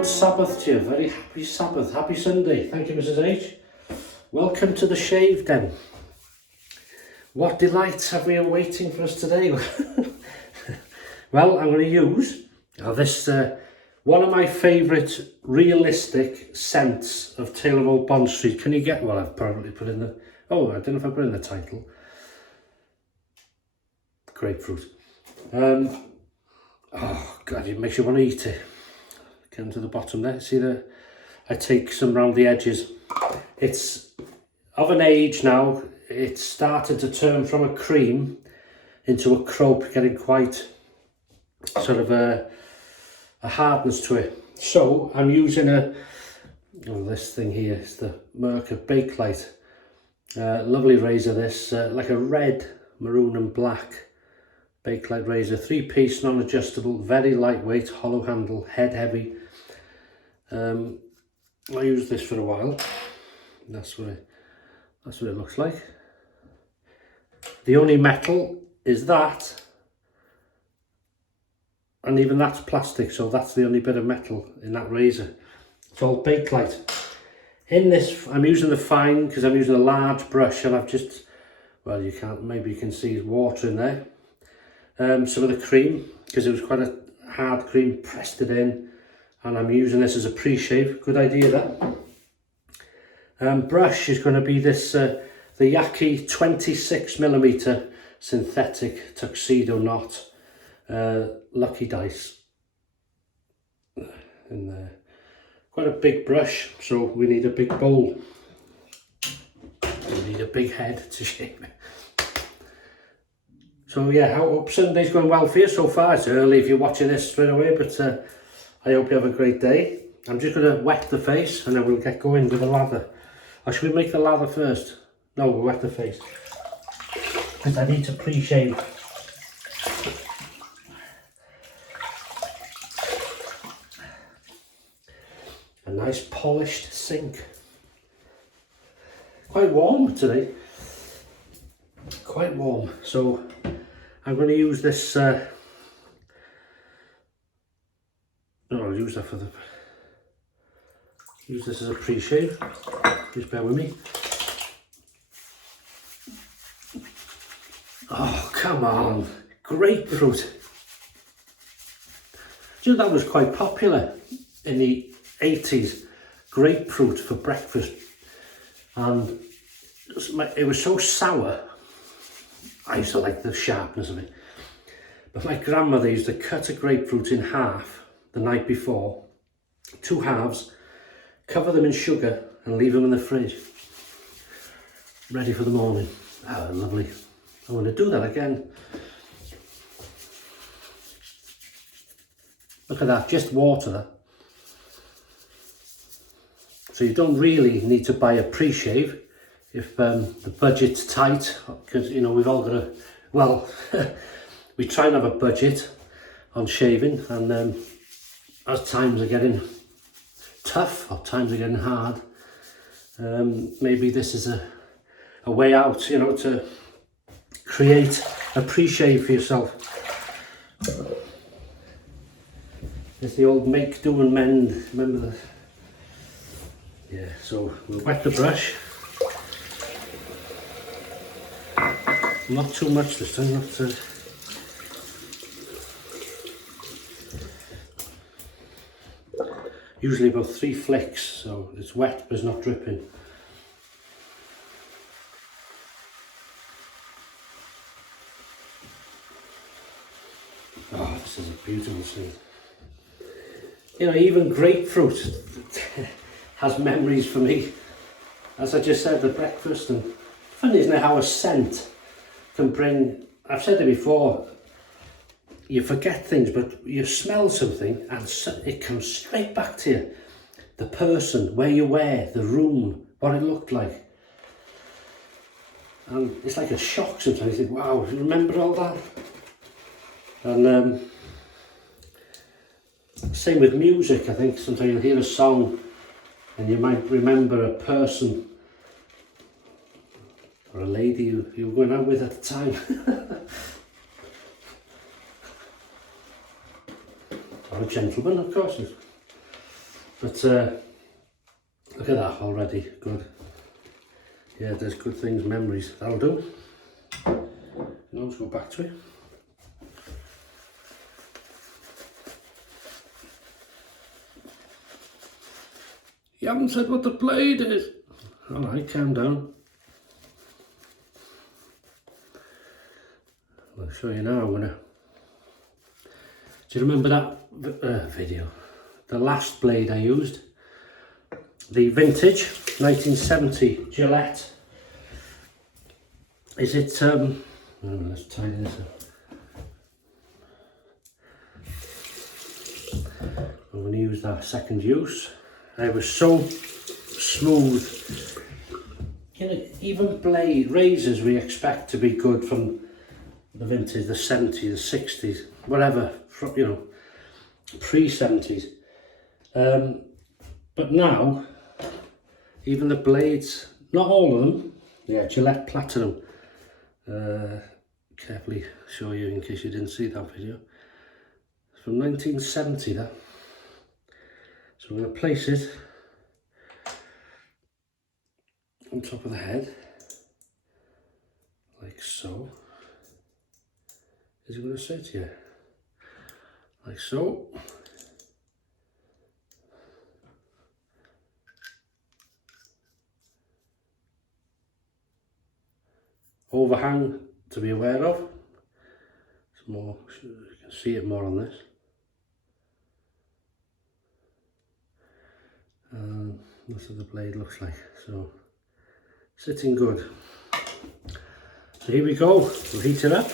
good Sabbath to you. Very happy Sabbath. Happy Sunday. Thank you, Mrs. H. Welcome to the shave den. What delights have we awaiting for us today? Well, I'm going to use this one of my favourite realistic scents of Tale of Old Bond Street. Can you get? Well, I've probably put in the. Oh, I don't know if I put in the title. Grapefruit. Oh God, it makes you want to eat it. Get to the bottom there. See the? I take some round the edges. It's of an age now. It's started to turn from a cream into a crope, getting quite sort of a hardness to it. So I'm using this thing here. It's the Merkur Bakelite. Lovely razor. This like a red, maroon, and black Bakelite razor. 3-piece, non-adjustable, very lightweight, hollow handle, head heavy. I used this for a while. That's what it looks like. The only metal is that, and even that's plastic, so that's the only bit of metal in that razor. It's all Bakelite. In this, I'm using the fine because I'm using a large brush, and I've just, well, you can't, maybe you can see water in there. Some of the cream, because it was quite a hard cream, pressed it in, and I'm using this as a pre-shave. Good idea, that. Brush is going to be this, the Yaqi 26mm synthetic tuxedo knot lucky dice. And quite a big brush, so we need a big bowl. We need a big head to shave it. So yeah, I hope Sunday's going well for you so far. It's early if you're watching this straight away, but I hope you have a great day. I'm just going to wet the face and then we'll get going with the lather. Or should we make the lather first? No, we'll wet the face. Because I need to pre-shave. A nice polished sink. Quite warm today. Quite warm. So I'm going to use this. I'll use that for the. Use this as a pre-shave. Just bear with me. Oh, come on. Grapefruit. Do you know that was quite popular in the 80s? Grapefruit for breakfast. And it was so sour. I used to like the sharpness of it. But my grandmother used to cut a grapefruit in half the night before. 2 halves. Cover them in sugar and leave them in the fridge. Ready for the morning. Oh, lovely. I'm going to do that again. Look at that, just water that. So you don't really need to buy a pre-shave if the budget's tight, because you know we've all got to, well, we try and have a budget on shaving, and as times are getting tough or times are getting hard, maybe this is a way out, you know, to create a pre-shave for yourself. It's the old make, do and mend, remember that? Yeah, so we'll wet the brush. Not too much this time, not to... Usually about 3 flicks, so it's wet but it's not dripping. Oh, this is a beautiful scene. You know, even grapefruit has memories for me. As I just said, the breakfast, and funny isn't it how a scent can bring, I've said it before, you forget things, but you smell something and it comes straight back to you. The person, where you were, the room, what it looked like. And it's like a shock sometimes. You think, wow, remember all that? And same with music, I think. Sometimes you'll hear a song and you might remember a person or a lady you were going out with at the time. Or a gentleman, of course. But look at that already, good. Yeah, there's good things, memories, that'll do. Now let's go back to it. You haven't said what the blade is. Alright, calm down. I'll show you now. Do you remember that video? The last blade I used? The vintage 1970 Gillette. Is it, oh, let's tidy this up. I'm going to use that second use. It was so smooth. You know, even blade razors we expect to be good from the vintage, the 70s, the 60s, whatever, from, you know, pre-70s. But now, even the blades, not all of them, yeah, Gillette Platinum. Carefully show you in case you didn't see that video. It's from 1970 that. So we're going to place it on top of the head, like so. Is it going to sit here? Like so. Overhang to be aware of. It's more, you can see it more on this. That's what the blade looks like. So, sitting good. So here we go. We'll heat it up.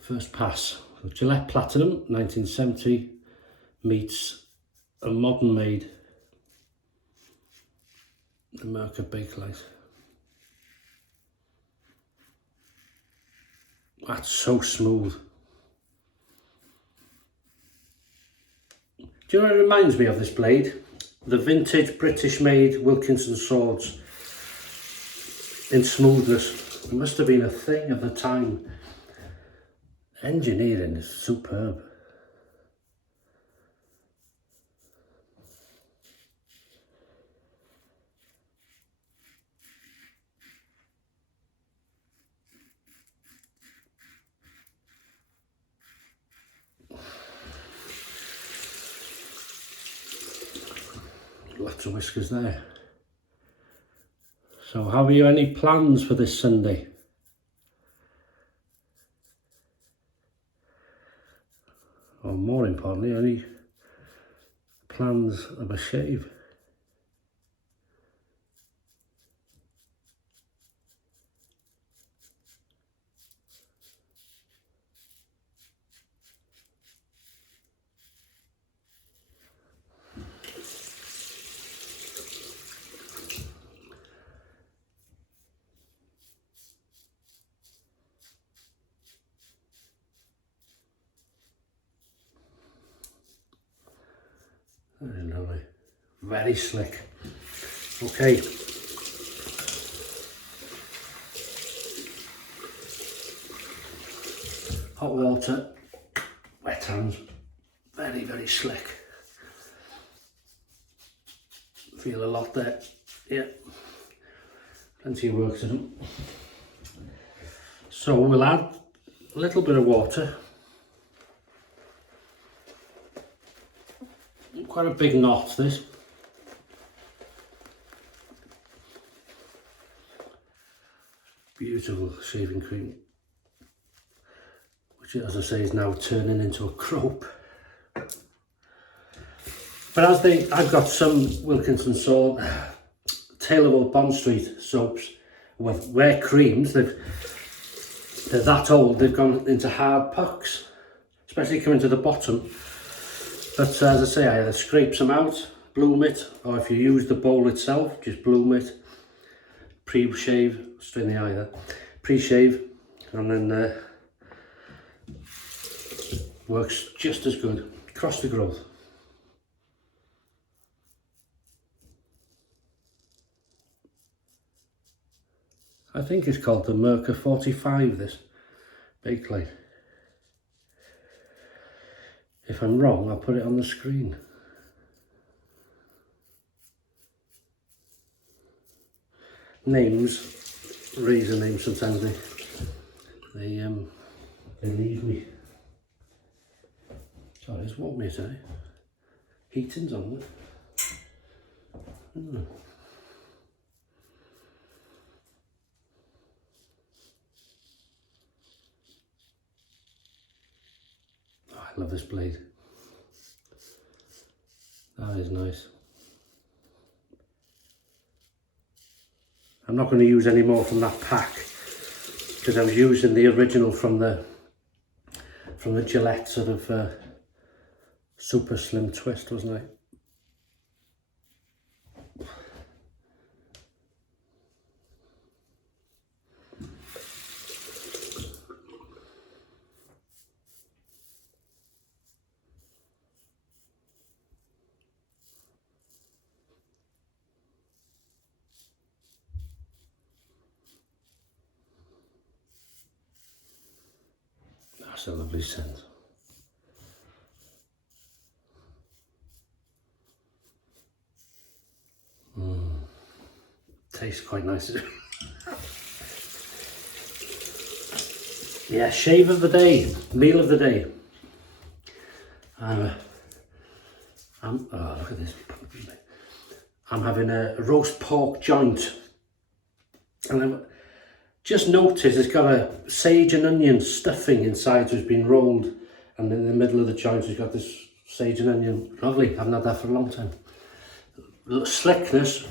First pass. So Gillette Platinum 1970 meets a modern made, the Merkur Bakelite. That's so smooth. Do you know what it reminds me of, this blade? The vintage British made Wilkinson swords in smoothness. It must have been a thing of the time. Engineering is superb. Lots of whiskers there. So have you any plans for this Sunday? Or more importantly, any plans of a shave? Lovely. Very slick. Okay. Hot water, wet hands, very, very slick. Feel a lot there. Yeah. Plenty of work to do. So we'll add a little bit of water. Quite a big knot, this. Beautiful shaving cream, which, as I say, is now turning into a crope. But I've got some Wilkinson Sword Taylor Old Bond Street soaps with where creams, they're that old, they've gone into hard pucks, especially coming to the bottom. But as I say, I either scrape some out, bloom it, or if you use the bowl itself, just bloom it, pre-shave, straight in the eye there, pre-shave, and then works just as good. Cross the growth. I think it's called the Merkur 45, this Bakelite. If I'm wrong, I'll put it on the screen. Names, razor names, sometimes they leave me. Sorry, it's warm here today. Heating's on there. Oh, I love this blade. That is nice. I'm not going to use any more from that pack because I was using the original from the Gillette sort of super slim twist, wasn't I? That's a lovely scent. Tastes quite nice. Yeah, shave of the day, meal of the day. Oh, look at this. I'm having a roast pork joint, and I've just noticed it's got a sage and onion stuffing inside, so it's been rolled, and in the middle of the joint it's got this sage and onion. Lovely, I haven't had that for a long time. Slickness,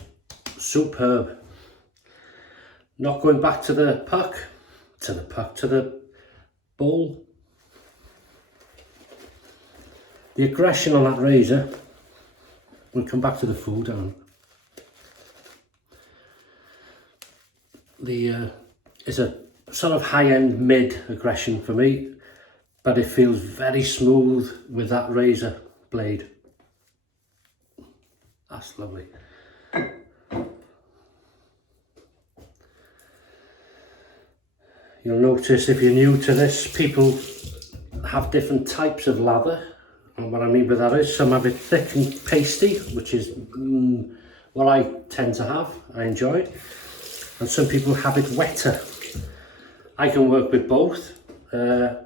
superb. Not going back to the puck, to the bowl. The aggression on that razor, we'll come back to the food, it's a sort of high-end mid aggression for me, but it feels very smooth with that razor blade. That's lovely. You'll notice if you're new to this, people have different types of lather, and what I mean by that is some have it thick and pasty, which is what I tend to have, I enjoy it, and some people have it wetter. I can work with both. A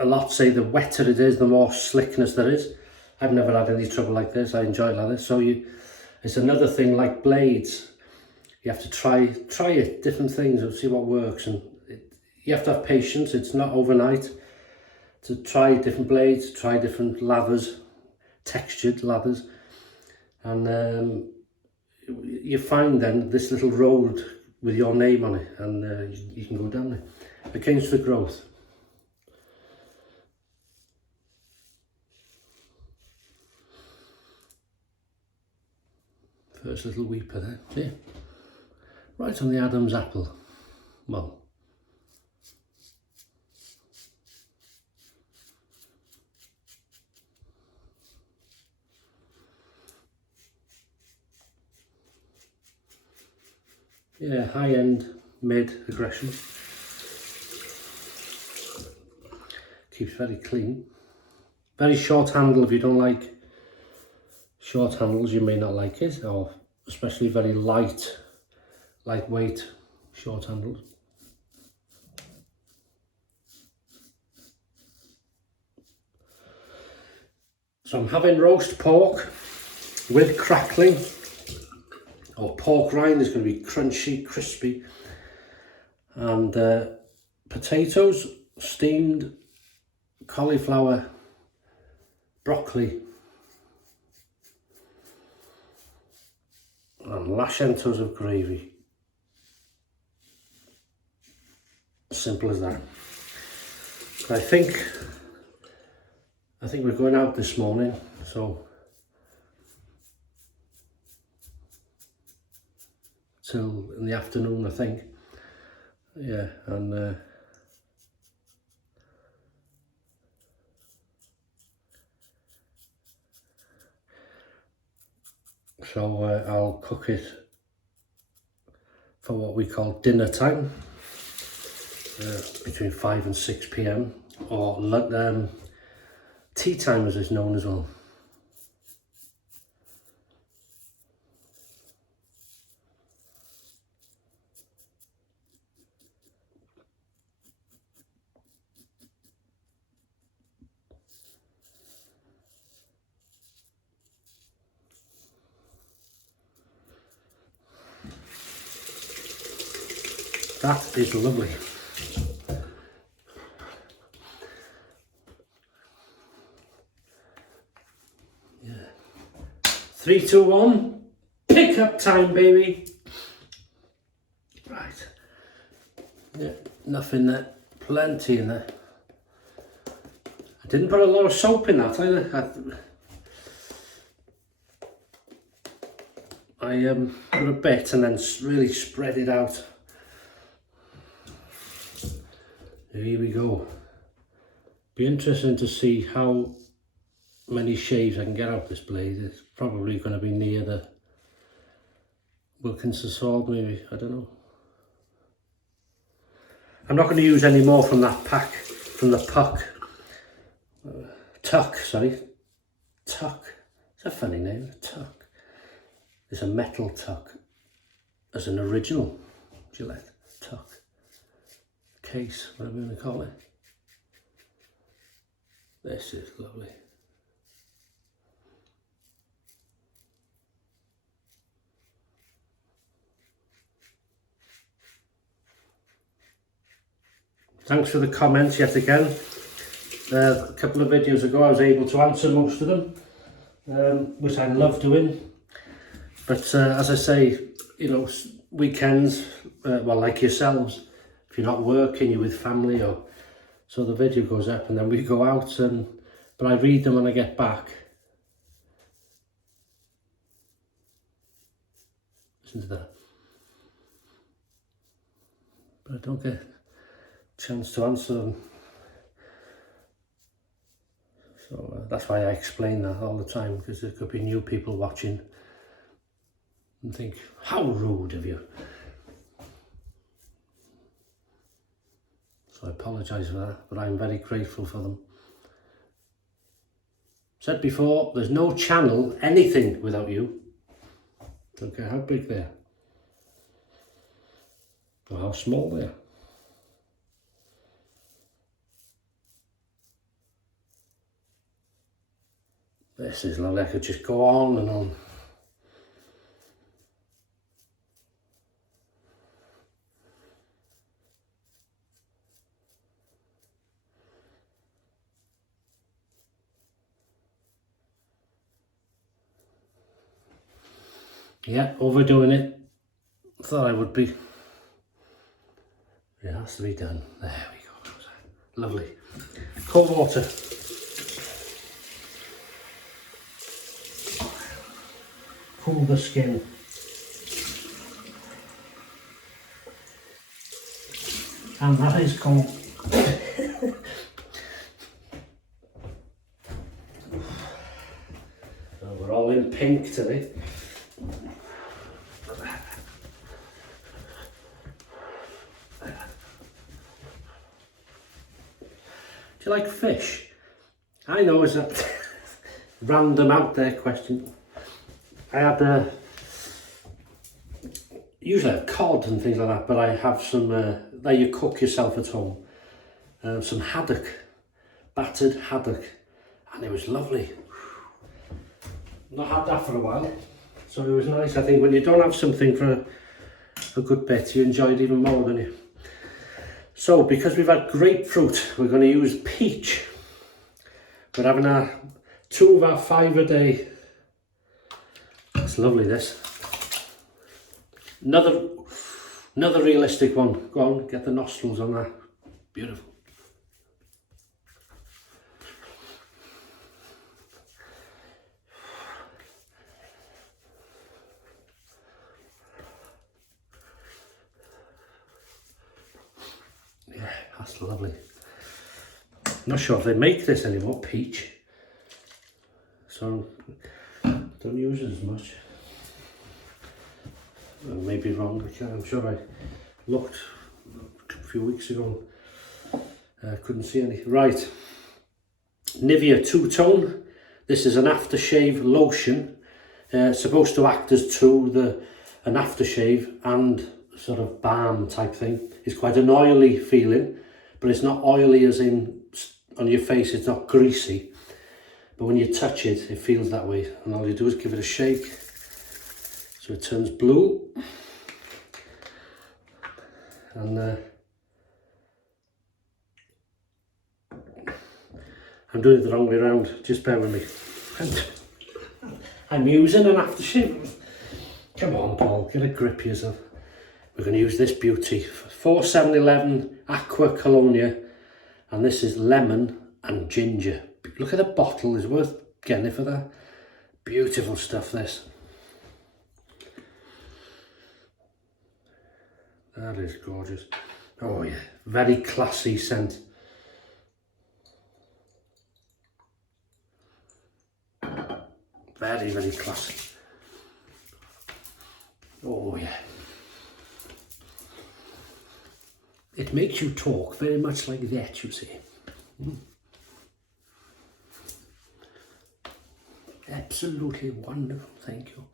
lot say the wetter it is, the more slickness there is. I've never had any trouble like this. I enjoy lather. So it's another thing like blades. You have to try it, different things, and see what works. And you have to have patience. It's not overnight to try different blades, try different lathers, textured lathers, and you find then this little road with your name on it, and you can go down it against the growth. First little weeper there, see? Right on the Adam's apple. Well, yeah, high-end, mid aggression. Keeps very clean. Very short handle. If you don't like short handles, you may not like it, or especially very lightweight short handles. So I'm having roast pork with crackling, or pork rind is going to be crunchy, crispy, and potatoes, steamed, cauliflower, broccoli, and lashentos of gravy. Simple as that. I think we're going out this morning, so till in the afternoon, I think. Yeah, and so I'll cook it for what we call dinner time, between 5 and 6 p.m, or tea time as it's known as well. That is lovely. Yeah. 3, 2, 1. Pick up time, baby. Right. Yeah, nothing there. Plenty in there. I didn't put a lot of soap in that either. I put a bit and then really spread it out. Here we go. Be interesting to see how many shaves I can get out this blade. It's probably going to be near the Wilkinson sword, maybe. I don't know. I'm not going to use any more from that pack, from the tuck, sorry. Tuck. It's a funny name, tuck. It's a metal tuck. As an original Gillette tuck. Case, whatever you want to call it. This is lovely. Thanks for the comments yet again. A couple of videos ago I was able to answer most of them, which I love doing. But as I say, you know, weekends, well, like yourselves, if you're not working, you're with family, or so the video goes up and then we go out, but I read them when I get back. Listen to that. But I don't get a chance to answer them. So that's why I explain that all the time, because there could be new people watching and think, how rude of you. So I apologise for that, but I'm very grateful for them. Said before, there's no channel, anything without you. Don't care how big they are, or how small they are. This is lovely, I could just go on and on. Yeah, overdoing it. Thought I would be. It has to be done. There we go. Lovely. Cold water. Cool the skin. And that is cold. So we're all in pink today. Do you like fish? I know it's a random out there question. I had usually I have cod and things like that, but I have some that you cook yourself at home. Some haddock, battered haddock, and it was lovely. Not had that for a while, so it was nice. I think when you don't have something for a good bit, you enjoy it even more, don't you? So because we've had grapefruit, we're going to use peach. We're having 2 of our 5 a day. It's lovely, this. Another realistic one. Go on, get the nostrils on that. Beautiful. Yeah, that's lovely. Not sure if they make this anymore, peach. So don't use it as much. I may be wrong, I'm sure I looked a few weeks ago, couldn't see any. Right, Nivea two-tone. This is an aftershave lotion. Supposed to act as an aftershave and sort of balm type thing. It's quite an oily feeling, but it's not oily as in on your face, it's not greasy. But when you touch it, it feels that way. And all you do is give it a shake so it turns blue. And I'm doing it the wrong way around, just bear with me. I'm using an aftershave. Come on, Paul, get a grip yourself. We're going to use this beauty. 4711 Aqua Colonia, and this is lemon and ginger. Look at the bottle, it's worth getting it for that. Beautiful stuff, this. That is gorgeous. Oh yeah, very classy scent. Very, very classy. Oh yeah. It makes you talk very much like that, you see. Absolutely wonderful, thank you.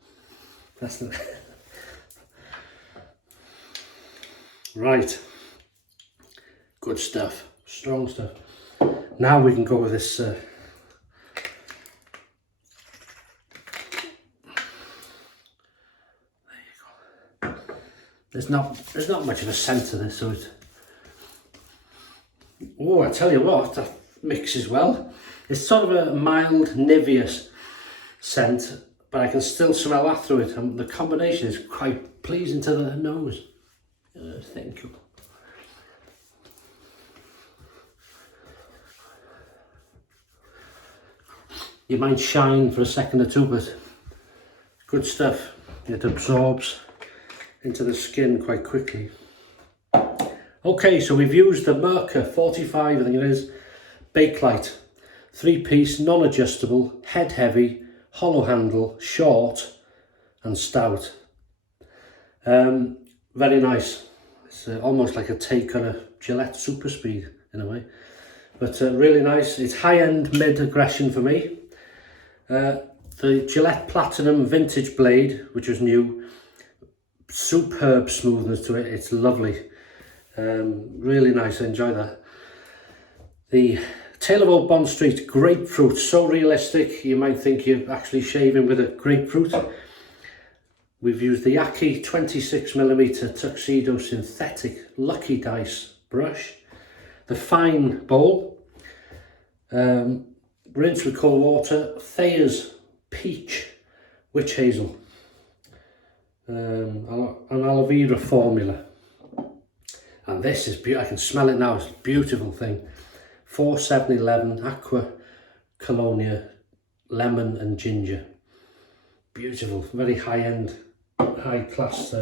That's the right. Good stuff, strong stuff. Now we can go with this. There you go. There's not much of a scent to this, so it's. Oh, I tell you what, that mixes well. It's sort of a mild Nivea scent, but I can still smell that through it, and the combination is quite pleasing to the nose. Thank you. You might shine for a second or two, but good stuff. It absorbs into the skin quite quickly. Okay, so we've used the Merkur 45, I think it is, Bakelite. 3-piece, non-adjustable, head heavy, hollow handle, short and stout. Very nice. It's almost like a take on a Gillette Super Speed in a way. But really nice. It's high-end mid-aggression for me. The Gillette Platinum Vintage Blade, which was new. Superb smoothness to it. It's lovely. Really nice, I enjoy that. The Tale of Old Bond Street Grapefruit, so realistic, you might think you're actually shaving with a grapefruit. We've used the Yaqi 26mm Tuxedo Synthetic Lucky Dice brush. The fine bowl. Rinse with cold water. Thayer's Peach Witch Hazel. An aloe vera formula. And this is beautiful. I can smell it now. It's a beautiful thing. 4711 Aqua Colonia lemon and ginger. Beautiful, very high-end, high-class,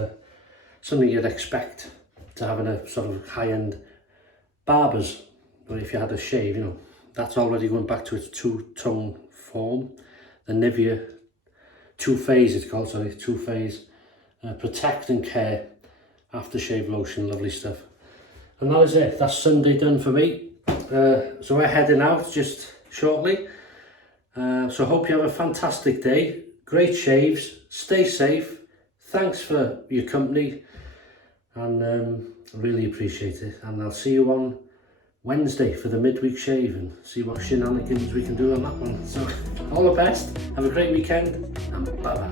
something you'd expect to have in a sort of high-end barber's. But if you had a shave, you know, that's already going back to its two-tone form. The Nivea two-phase, it's called, sorry, two-phase protect and care aftershave lotion, lovely stuff. And that is it. That's Sunday done for me. So we're heading out just shortly. So hope you have a fantastic day. Great shaves. Stay safe. Thanks for your company. And I really appreciate it. And I'll see you on Wednesday for the midweek shave and see what shenanigans we can do on that one. So all the best. Have a great weekend and bye bye.